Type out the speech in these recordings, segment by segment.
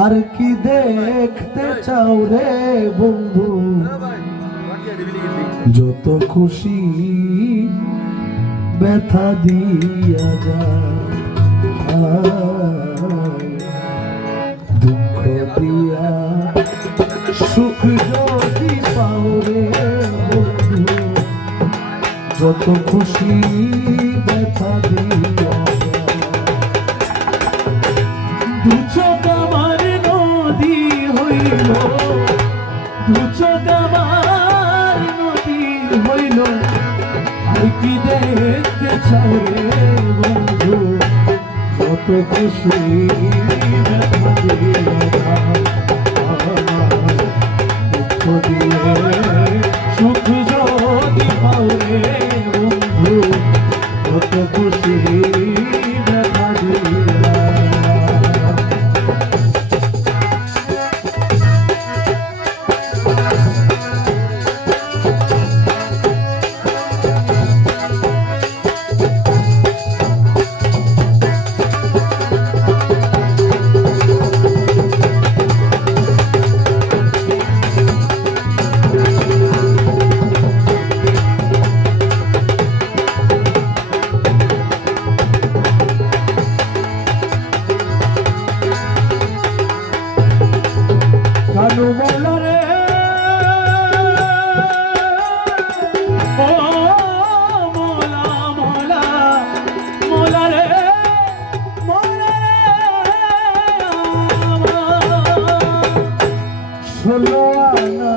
আর কি দেখতে চাও রে বন্ধু, যত খুশি ব্যথা দিয়া যায়, দুঃখ দিয়া সুখ যদি পাও রে বন্ধু, যত খুশি ব্যথা দিয়া দু চোখ আমার নদী হইল, দু চোখ আমার নদী হইল, আর কি দেখতে চাও রে বন্ধু, যত খুশি ব্যথা দিয়া দুঃখ দিয়ে সুখ যদি পাও রে বন্ধু, যত খুশি ব্যথা দিয়া কানু মোলা রে, ও মোলা মোলা মোলা রে, মোলা ষোলো আনা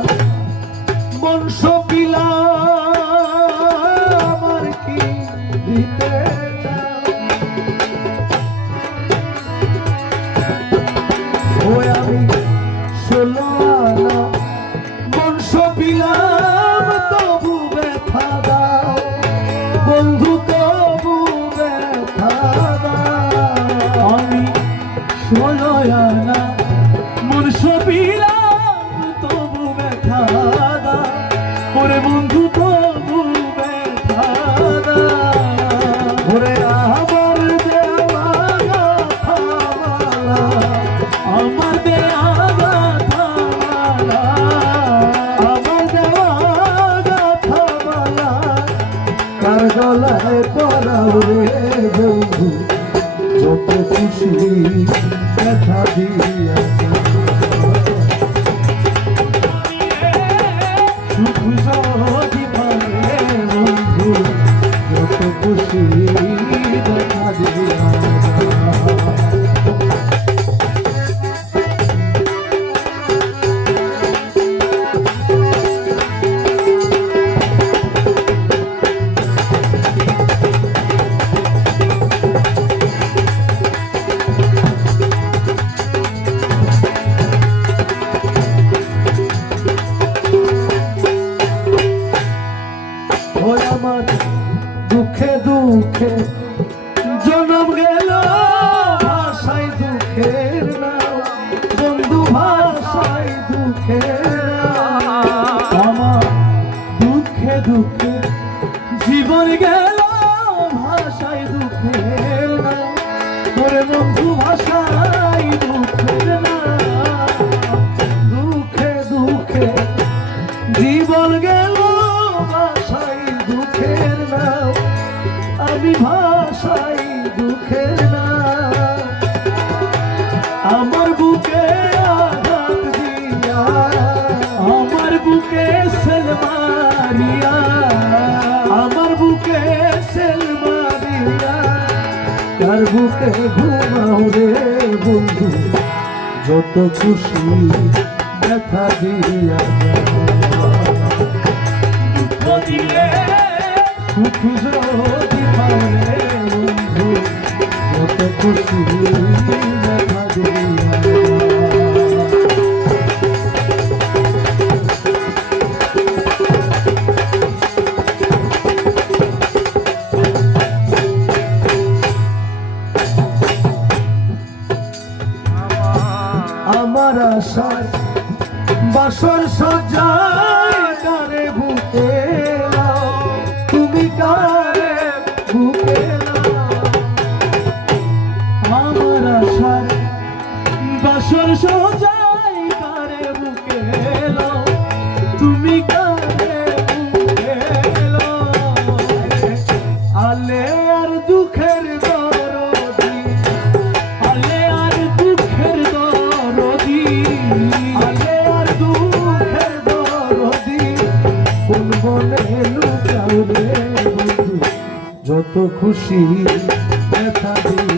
বংশ পিলা আমার কি দিতে ওই আমি ষোলো আনা বংশ পিলাম, তবু ব্যথা দাও বন্ধু, তবু ব্যথা দাও। আমি ষোলো আনা বংশ পিলাম, তবু ব্যথা দাও ওরে বন্ধু, তবু ব্যথা দাও ওরে আমার দেওয়া গাথা, আমার দেওয়া গলায় পরাও রে বন্ধু, যত খুশি ব্যথা দিয়া সুখ যদি পাও রে বন্ধু, যত খুশি ব্যথা দিয়া আমার দুঃখে দুঃখে জনম গেল, ভাষায় দুঃখের নাও বন্ধু, ভাষায় দুঃখের আমার দুঃখে দুঃখে জীবন গেল, ভাষায় দুঃখের নাও ওরে বন্ধু, ভাষায় দুঃখের নাও, দুঃখে দুঃখে জীবন গেল, ভাষায় দুঃখের নাও আমি, ভাষায় দুঃখের নাও আমার বুকে আঘাত দিয়া, আমার বুকে সেল মারিয়া, আমার বুকে সেল মারিয়া, কার বুকে ঘুমাও রে বন্ধু, যত খুশি ব্যথা দিয়া দিলে সুখ যদি পাও রে বন্ধু, যত খুশি ব্যথা দিয়া আমার আশার বাসর সজ্জায় কারে বুকে নাও, তুমি কারে বুকে নাও, আমার আশার বাসর সোজাই কারে বুকে এলো, তুমি কারে বুকে এলো। আলে আর দুঃখের দরদি, আলে আর দুঃখের দরদি, আলে আর দুঃখের দরদি, কোন বনে লুকাও রে বন্ধু, যত খুশি ব্যথা দিয়া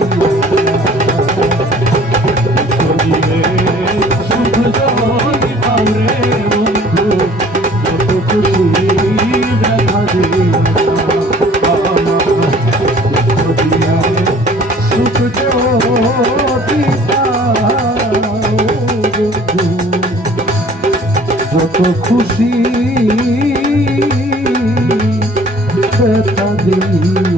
সুখ যদি পাও রে বন্ধু, যত খুশি ব্যথা দিয়া সুখ যদি পাও বন্ধু, যত খুশি ব্যথা দিয়া।